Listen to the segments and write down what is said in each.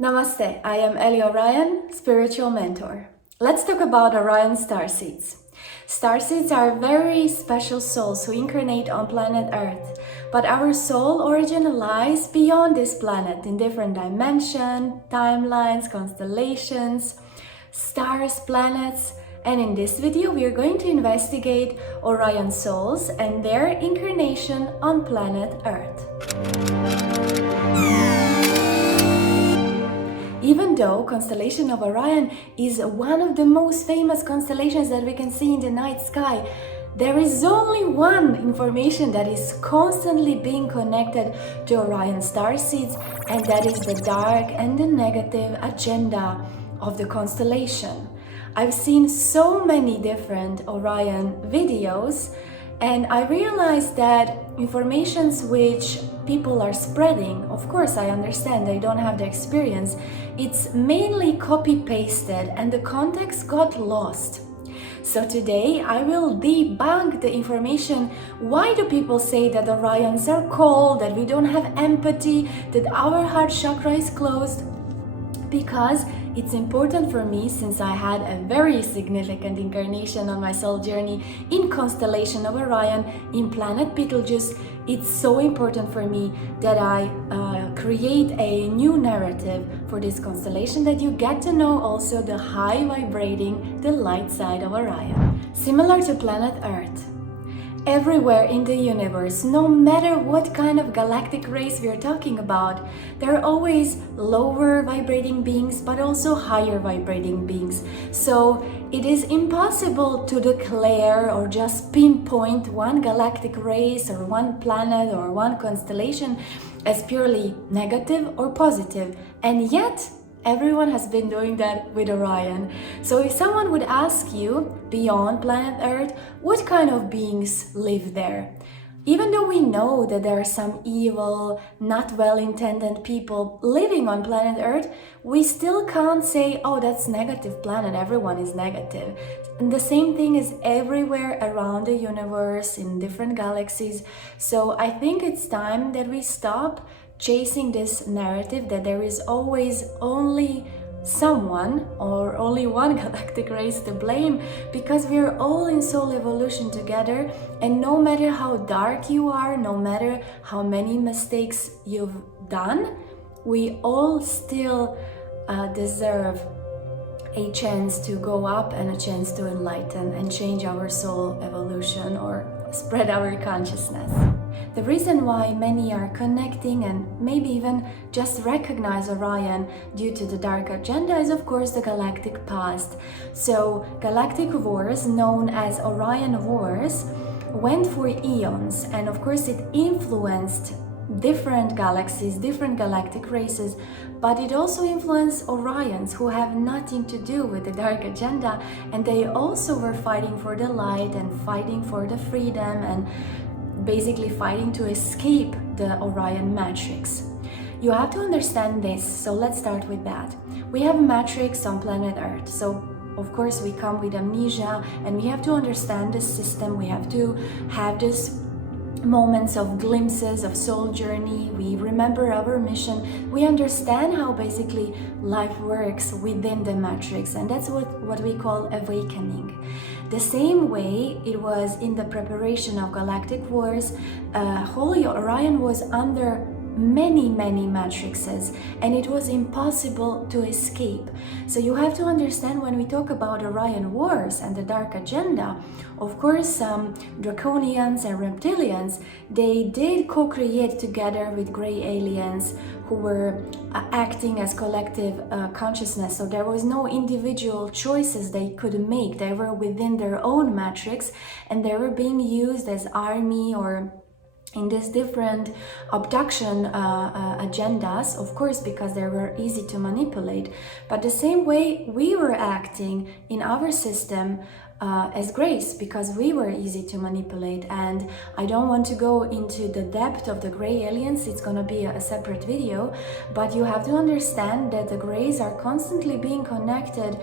Namaste, I am Ellie Orion, spiritual mentor. Let's talk about Orion Starseeds. Starseeds are very special souls who incarnate on planet Earth, but our soul origin lies beyond this planet in different dimensions, timelines, constellations, stars, planets, and in this video we are going to investigate Orion souls and their incarnation on planet Earth. Even though constellation of Orion is one of the most famous constellations that we can see in the night sky, there is only one information that is constantly being connected to Orion Starseeds, and that is the dark and the negative agenda of the constellation. I've seen so many different Orion videos, and I realized that informations which people are spreading, of course I understand they don't have the experience, it's mainly copy-pasted and the context got lost. So today I will debunk the information. Why do people say that Orions are cold, that we don't have empathy, that our heart chakra is closed? Because it's important for me, since I had a very significant incarnation on my soul journey in constellation of Orion, in planet Betelgeuse. It's so important for me that I create a new narrative for this constellation, that you get to know also the high vibrating, the light side of Orion. Similar to planet Earth, everywhere in the universe, no matter what kind of galactic race we are talking about, there are always lower vibrating beings but also higher vibrating beings. So it is impossible to declare or just pinpoint one galactic race or one planet or one constellation as purely negative or positive, and yet everyone has been doing that with Orion. So if someone would ask you, beyond planet Earth, what kind of beings live there? Even though we know that there are some evil, not well-intended people living on planet Earth, we still can't say, oh, that's negative planet, everyone is negative. And the same thing is everywhere around the universe, in different galaxies. So I think it's time that we stop chasing this narrative that there is always only someone or only one galactic race to blame, because we are all in soul evolution together, and no matter how dark you are, no matter how many mistakes you've done, we all still deserve a chance to go up and a chance to enlighten and change our soul evolution or spread our consciousness. The reason why many are connecting and maybe even just recognize Orion due to the dark agenda is, of course, the galactic past. So galactic wars, known as Orion Wars, went for eons, and of course it influenced different galaxies, different galactic races, but it also influenced Orions, who have nothing to do with the dark agenda, and they also were fighting for the light and fighting for the freedom and basically fighting to escape the Orion Matrix. You have to understand this, so let's start with that. We have a matrix on planet Earth, so of course we come with amnesia, and we have to understand the system. We have to have this moments of glimpses of soul journey. We remember our mission. We understand how basically life works within the matrix, and that's what we call awakening. The same way it was in the preparation of galactic wars, Holy Orion was under many matrices, and it was impossible to escape. So you have to understand, when we talk about Orion Wars and the dark agenda, of course draconians and reptilians, they did co-create together with gray aliens who were acting as collective consciousness. So there was no individual choices they could make. They were within their own matrix, and they were being used as army or in these different abduction agendas, of course, because they were easy to manipulate. But the same way we were acting in our system, as grace, because we were easy to manipulate. And I don't want to go into the depth of the gray aliens, it's gonna be a separate video, but you have to understand that the grays are constantly being connected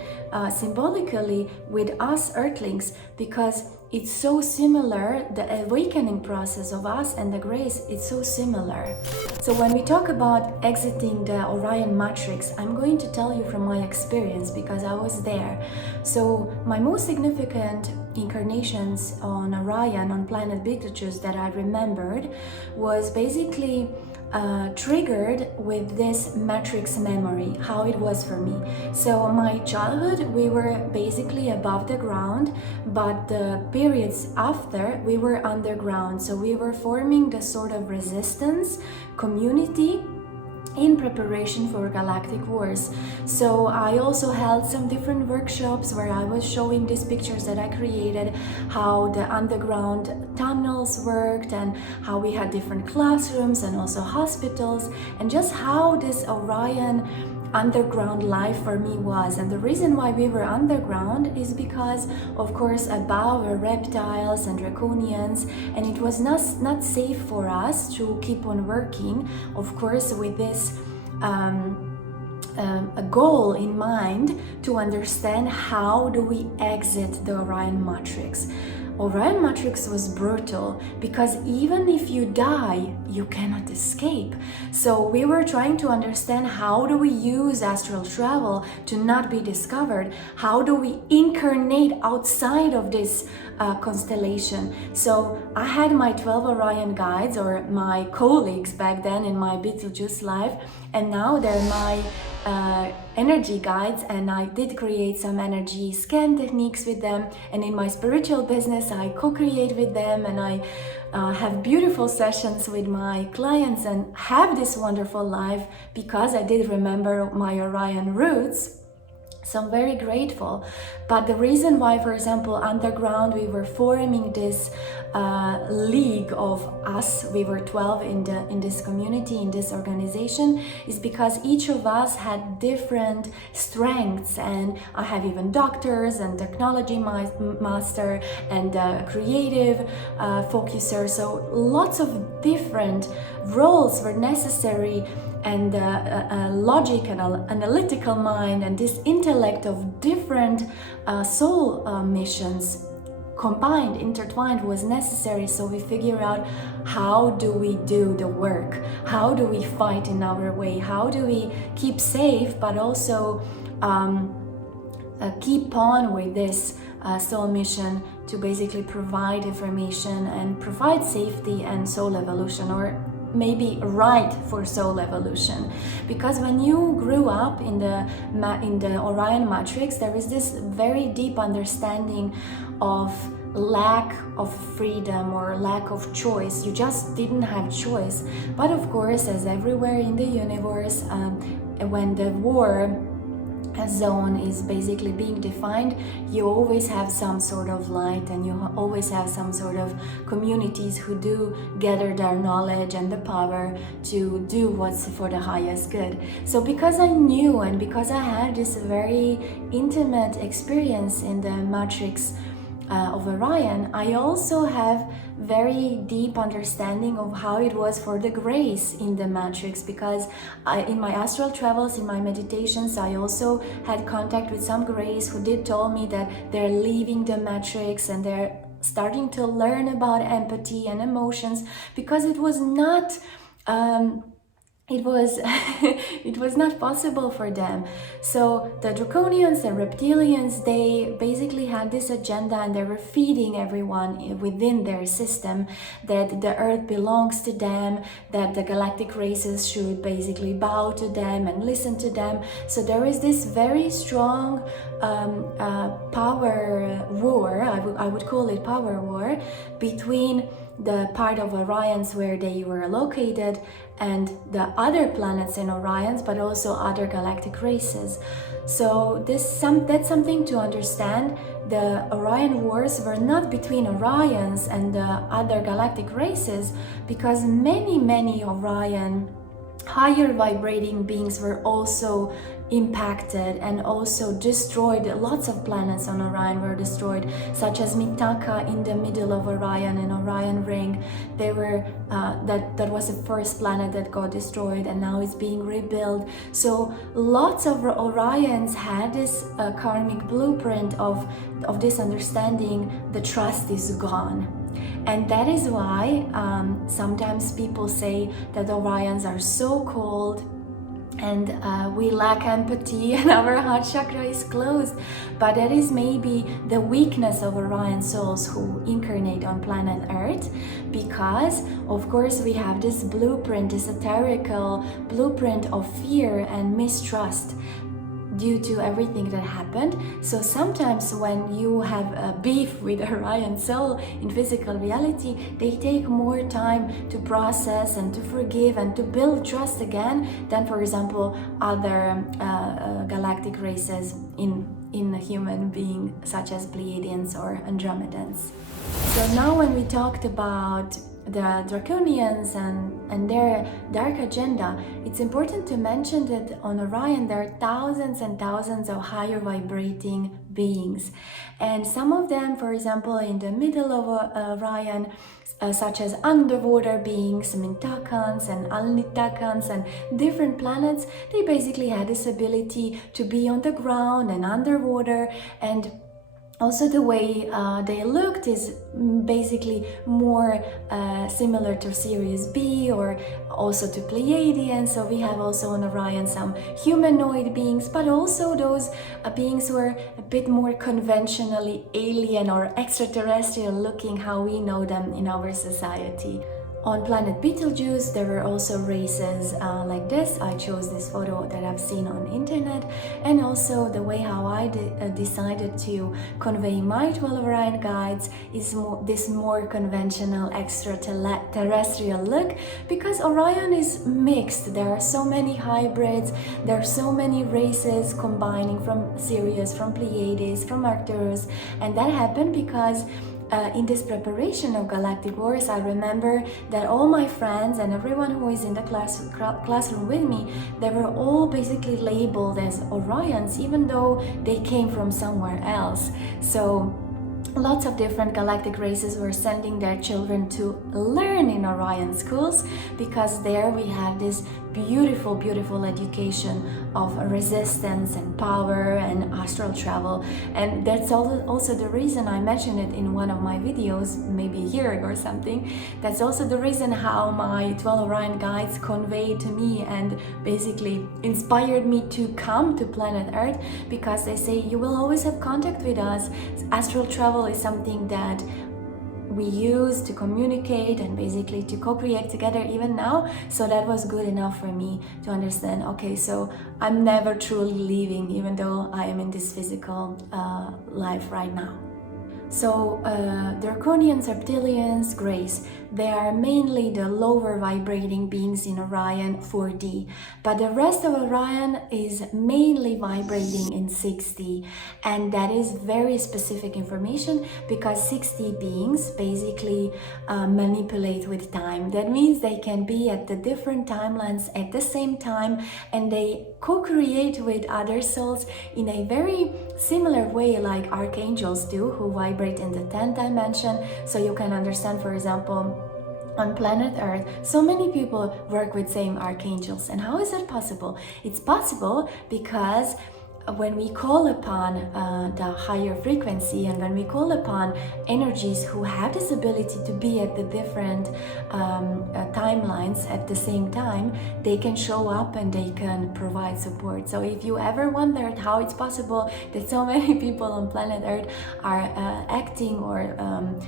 symbolically with us earthlings, because it's so similar. The awakening process of us and the grays, it's so similar. So when we talk about exiting the Orion Matrix, I'm going to tell you from my experience, because I was there. So my most significant incarnations on Orion, on planet Betelgeuse, that I remembered was basically triggered with this matrix memory, how it was for me. So my childhood, we were basically above the ground, but the periods after, we were underground. So we were forming the sort of resistance community in preparation for galactic wars. So I also held some different workshops where I was showing these pictures that I created, how the underground tunnels worked and how we had different classrooms and also hospitals, and just how this Orion underground life for me was. And the reason why we were underground is because, of course, above were reptiles and draconians, and it was not safe for us to keep on working, of course, with this a goal in mind to understand how do we exit the Orion Matrix. Orion Matrix was brutal, because even if you die, you cannot escape. So we were trying to understand, how do we use astral travel to not be discovered? How do we incarnate outside of this constellation? So I had my 12 Orion guides, or my colleagues back then in my Betelgeuse life, and now they're my energy guides, and I did create some energy scan techniques with them, and in my spiritual business I co-create with them, and I have beautiful sessions with my clients and have this wonderful life, because I did remember my Orion roots. So I'm very grateful. But the reason why, for example, underground, we were forming this league of us, we were 12 in this community, in this organization, is because each of us had different strengths. And I have even doctors and technology master and creative focuser. So lots of different roles were necessary, and logic and analytical mind and this intellect of different soul missions combined, intertwined, was necessary. So we figure out, how do we do the work? How do we fight in our way? How do we keep safe, but also keep on with this soul mission to basically provide information and provide safety and soul evolution, or maybe right for soul evolution? Because when you grew up in the Orion Matrix, there is this very deep understanding of lack of freedom or lack of choice. You just didn't have choice. But of course, as everywhere in the universe, when the war zone is basically being defined, you always have some sort of light, and you always have some sort of communities who do gather their knowledge and the power to do what's for the highest good. So because I knew, and because I had this very intimate experience in the matrix of Orion, I also have very deep understanding of how it was for the grays in the matrix, because in my astral travels, in my meditations, I also had contact with some grays who did tell me that they're leaving the matrix and they're starting to learn about empathy and emotions, because it was not it was not possible for them. So the draconians and reptilians, they basically had this agenda, and they were feeding everyone within their system that the earth belongs to them, that the galactic races should basically bow to them and listen to them. So there is this very strong power war, I would call it power war, between the part of Orions where they were located and the other planets in Orions, but also other galactic races. So that's something to understand. The Orion wars were not between Orions and the other galactic races, because many Orion higher vibrating beings were also impacted and also destroyed. Lots of planets on Orion were destroyed, such as Mitaka in the middle of Orion and Orion ring. They were that was the first planet that got destroyed, and now it's being rebuilt. So lots of Orions had this karmic blueprint of this understanding. The trust is gone. And that is why sometimes people say that Orions are so cold and we lack empathy and our heart chakra is closed. But that is maybe the weakness of Orion souls who incarnate on planet Earth, because of course we have this blueprint, this etherical blueprint of fear and mistrust due to everything that happened. So sometimes when you have a beef with Orion soul in physical reality, they take more time to process and to forgive and to build trust again than, for example, other galactic races in a human being, such as Pleiadians or Andromedans. So now when we talked about the Draconians and their dark agenda, it's important to mention that on Orion there are thousands and thousands of higher vibrating beings, and some of them, for example, in the middle of Orion, such as underwater beings, Mintakans and Alnitakans and different planets, they basically had this ability to be on the ground and underwater, and also the way they looked is basically more similar to Sirius B or also to Pleiadians. So we have also on Orion some humanoid beings, but also those beings who are a bit more conventionally alien or extraterrestrial looking, how we know them in our society. On planet Betelgeuse, there were also races like this. I chose this photo that I've seen on internet, and also the way how I decided to convey my 12 Orion guides is this more conventional extraterrestrial look, because Orion is mixed. There are so many hybrids, there are so many races combining from Sirius, from Pleiades, from Arcturus, and that happened because in this preparation of Galactic Wars, I remember that all my friends and everyone who is in the classroom with me, they were all basically labeled as Orions, even though they came from somewhere else. So lots of different galactic races were sending their children to learn in Orion schools, because there we have this beautiful, beautiful education of resistance and power and astral travel. And that's also the reason I mentioned it in one of my videos, maybe a year ago or something. That's also the reason how my 12 Orion guides conveyed to me and basically inspired me to come to planet Earth, because they say you will always have contact with us. Astral travel is something that we use to communicate and basically to co-create together even now. So that was good enough for me to understand, okay, so I'm never truly leaving, even though I am in this physical life right now. So Draconians, Reptilians, Greys, they are mainly the lower vibrating beings in Orion 4D, but the rest of Orion is mainly vibrating in 6D, and that is very specific information, because 6D beings basically manipulate with time. That means they can be at the different timelines at the same time, and they co-create with other souls in a very similar way like archangels do, who vibrate in the 10th dimension. So you can understand, for example, on planet Earth, so many people work with same archangels. And how is that possible? It's possible because when we call upon the higher frequency, and when we call upon energies who have this ability to be at the different timelines at the same time, they can show up and they can provide support. So if you ever wondered how it's possible that so many people on planet Earth are acting or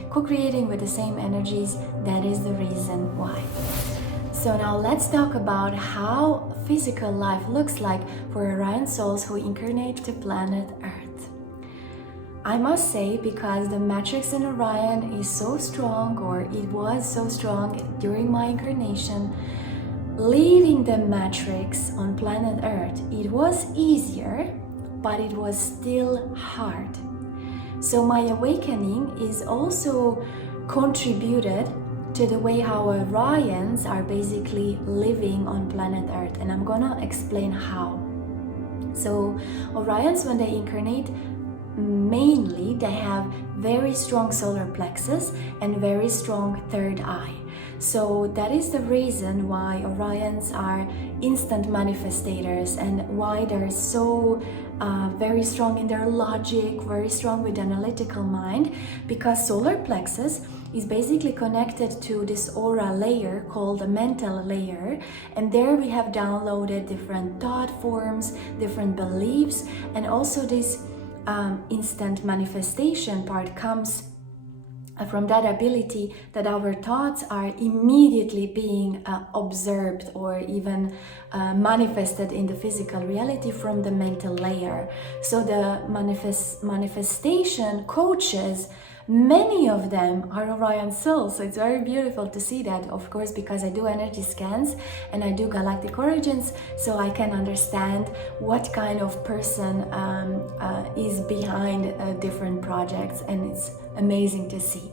co-creating with the same energies, that is the reason why. So now let's talk about how physical life looks like for Orion souls who incarnate to planet Earth. I must say, because the matrix in Orion is so strong, or it was so strong during my incarnation, leaving the matrix on planet Earth, it was easier, but it was still hard. So my awakening is also contributed to the way how Orions are basically living on planet Earth, and I'm gonna explain how. So Orions, when they incarnate, mainly they have very strong solar plexus and very strong third eye. So that is the reason why Orions are instant manifestators and why they're so very strong in their logic, very strong with analytical mind, because solar plexus is basically connected to this aura layer called the mental layer, and there we have downloaded different thought forms, different beliefs, and also this instant manifestation part comes from that ability that our thoughts are immediately being observed or even manifested in the physical reality from the mental layer. So the manifestation coaches, many of them are Orion souls. So it's very beautiful to see that, of course, because I do energy scans and I do galactic origins, so I can understand what kind of person is behind different projects, and it's amazing to see.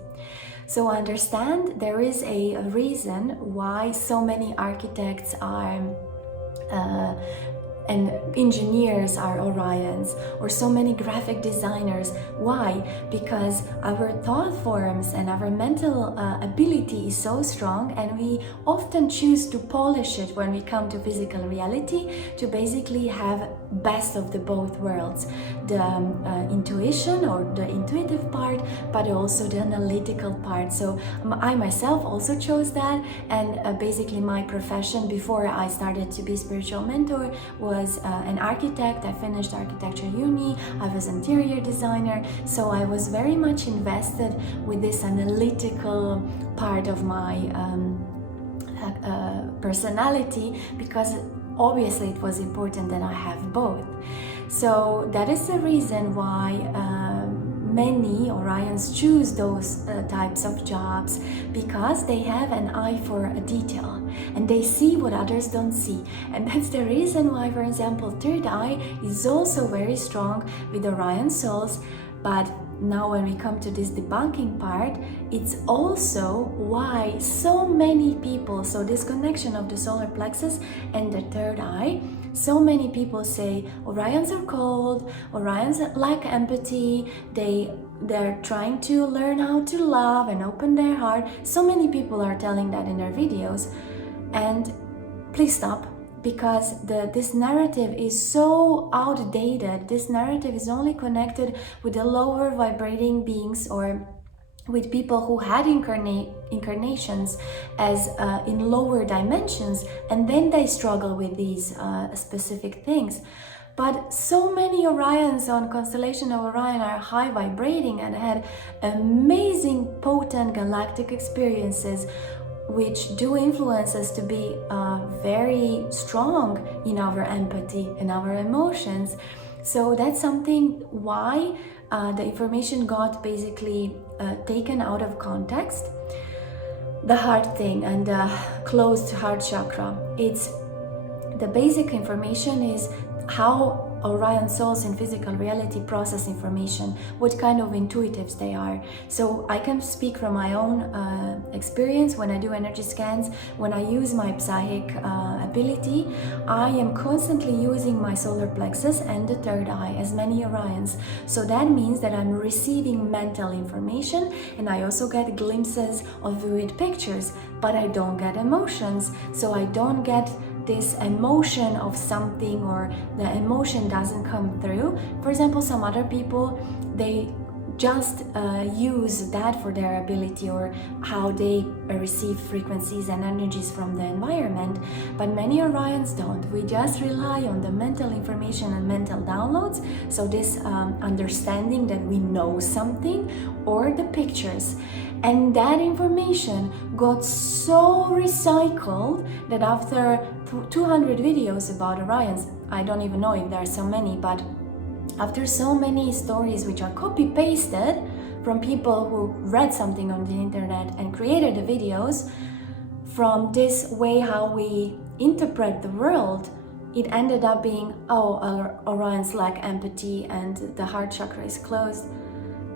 So understand there is a reason why so many architects are and engineers are Orions, or so many graphic designers. Why? Because our thought forms and our mental ability is so strong, and we often choose to polish it when we come to physical reality to basically have best of the both worlds, the intuition or the intuitive part, but also the analytical part. So I myself also chose that, and basically my profession before I started to be spiritual mentor was an architect. I finished architecture uni, I was interior designer, so I was very much invested with this analytical part of my personality, because obviously it was important that I have both. So that is the reason why many Orions choose those types of jobs, because they have an eye for a detail and they see what others don't see. And that's the reason why, for example, third eye is also very strong with Orion souls. But now when we come to this debunking part, it's also why so many people, so this connection of the solar plexus and the third eye, so many people say Orions are cold, Orions lack empathy, they're trying to learn how to love and open their heart. So many people are telling that in their videos, and please stop, because this narrative is so outdated. This narrative is only connected with the lower vibrating beings, or with people who had incarnations as in lower dimensions, and then they struggle with these specific things. But so many Orions on constellation of Orion are high vibrating and had amazing potent galactic experiences, which do influence us to be very strong in our empathy and our emotions. So that's something why the information got basically taken out of context. The heart thing and the closed heart chakra, it's the basic information is how Orion souls in physical reality process information, what kind of intuitives they are. So I can speak from my own experience when I do energy scans. When I use my psychic ability, I am constantly using my solar plexus and the third eye, as many Orions. So that means that I'm receiving mental information, and I also get glimpses of vivid pictures, but I don't get emotions. So I don't get this emotion of something, or the emotion doesn't come through. For example, some other people, they just use that for their ability or how they receive frequencies and energies from the environment, but many Orions don't. We just rely on the mental information and mental downloads, so this understanding that we know something, or the pictures. And that information got so recycled that after 200 videos about Orions, I don't even know if there are so many, but after so many stories which are copy-pasted from people who read something on the internet and created the videos, from this way how we interpret the world, it ended up being, oh, Orions lack empathy and the heart chakra is closed.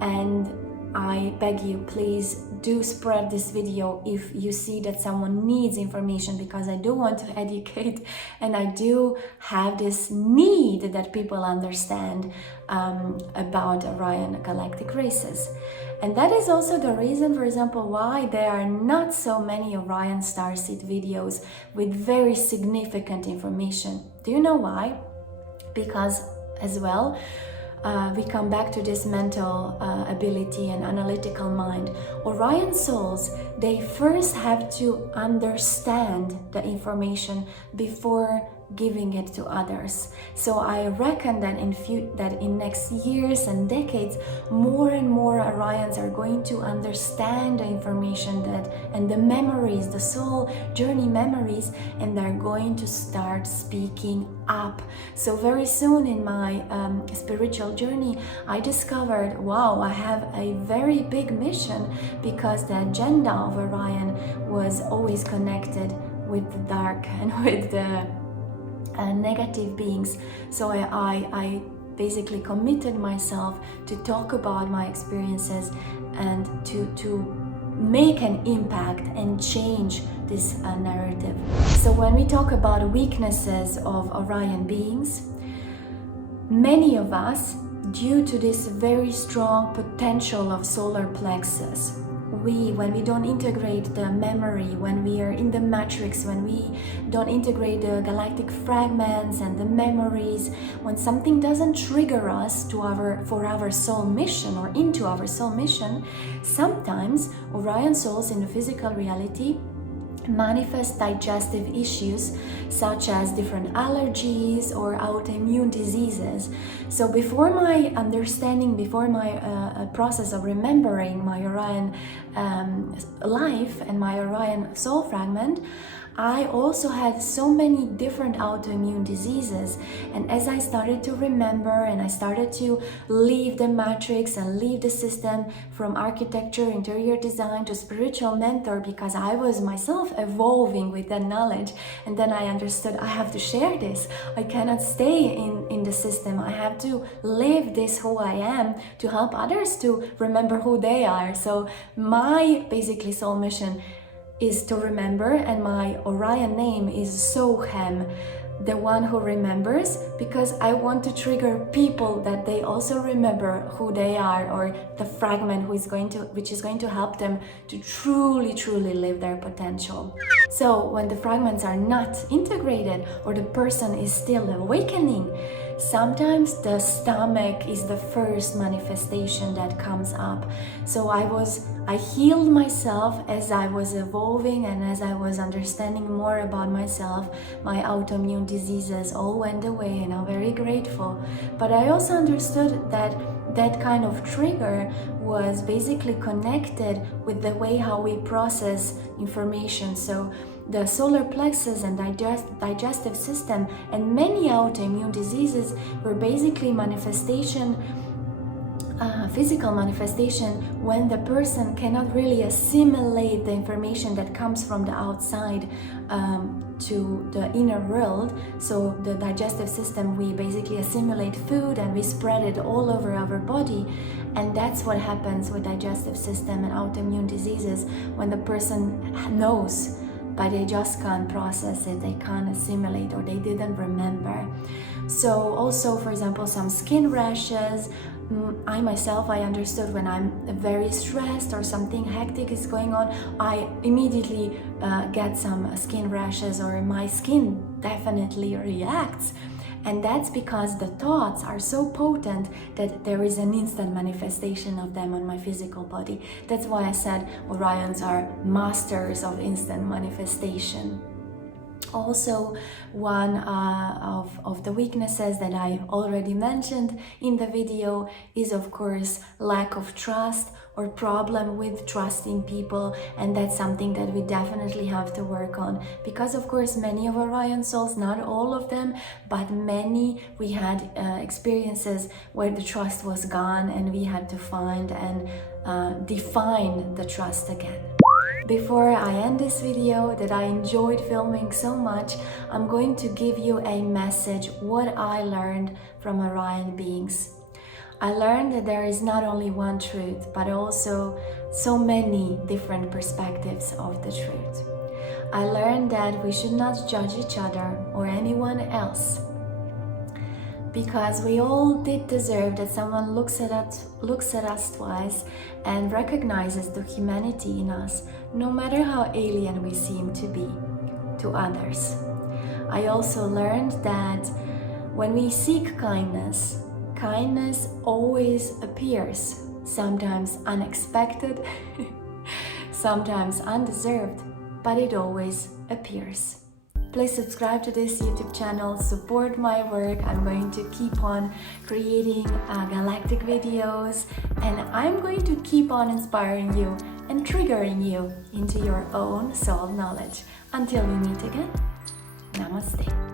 And I beg you, please do spread this video if you see that someone needs information, because I do want to educate and I do have this need that people understand about Orion galactic races. And that is also the reason, for example, why there are not so many Orion Starseed videos with very significant information. Do you know why? Because as well, we come back to this mental ability and analytical mind. Orion souls, they first have to understand the information before giving it to others. So I reckon that in next years and decades, more and more Orions are going to understand the information and the memories, the soul journey memories, and they're going to start speaking up. So very soon in my spiritual journey, I discovered, wow, I have a very big mission, because the agenda of Orion was always connected with the dark and with the negative beings. So I basically committed myself to talk about my experiences and to make an impact and change this narrative. So when we talk about weaknesses of Orion beings, many of us, due to this very strong potential of solar plexus, when we don't integrate the memory, when we are in the matrix, when we don't integrate the galactic fragments and the memories, when something doesn't trigger us for our soul mission or into our soul mission, sometimes Orion souls in the physical reality manifest digestive issues such as different allergies or autoimmune diseases. So before my understanding, before my process of remembering my Orion life and my Orion soul fragment, I also had so many different autoimmune diseases. And as I started to remember and I started to leave the matrix and leave the system, from architecture, interior design to spiritual mentor, because I was myself evolving with that knowledge, and then I understood I have to share this. I cannot stay in the system. I have to live this who I am to help others to remember who they are. So my basically soul mission is to remember, and my Orion name is Sohem, the one who remembers, because I want to trigger people that they also remember who they are, or the fragment which is going to help them to truly live their potential. So when the fragments are not integrated or the person is still awakening, sometimes the stomach is the first manifestation that comes up. So I healed myself as I was evolving and as I was understanding more about myself. My autoimmune diseases all went away, and I'm very grateful. But I also understood that that kind of trigger was basically connected with the way how we process information. So the solar plexus and digestive system and many autoimmune diseases were basically physical manifestation when the person cannot really assimilate the information that comes from the outside to the inner world. So the digestive system, we basically assimilate food and we spread it all over our body, and that's what happens with digestive system and autoimmune diseases when the person knows, but they just can't process it, they can't assimilate, or they didn't remember. So also, for example, some skin rashes. I understood when I'm very stressed or something hectic is going on, I immediately get some skin rashes, or my skin definitely reacts. And that's because the thoughts are so potent that there is an instant manifestation of them on my physical body. That's why I said Orions are masters of instant manifestation. Also, one of the weaknesses that I already mentioned in the video is, of course, lack of trust or problem with trusting people, and that's something that we definitely have to work on, because of course many of Orion souls, not all of them, but many, we had experiences where the trust was gone and we had to find and define the trust again. Before I end this video that I enjoyed filming so much, I'm going to give you a message, what I learned from Orion beings. I learned that there is not only one truth, but also so many different perspectives of the truth. I learned that we should not judge each other or anyone else, because we all did deserve that someone looks at us twice and recognizes the humanity in us, no matter how alien we seem to be to others. I also learned that when we seek kindness, kindness always appears, sometimes unexpected, sometimes undeserved, but it always appears. Please subscribe to this YouTube channel, support my work. I'm going to keep on creating galactic videos, and I'm going to keep on inspiring you and triggering you into your own soul knowledge. Until we meet again, Namaste.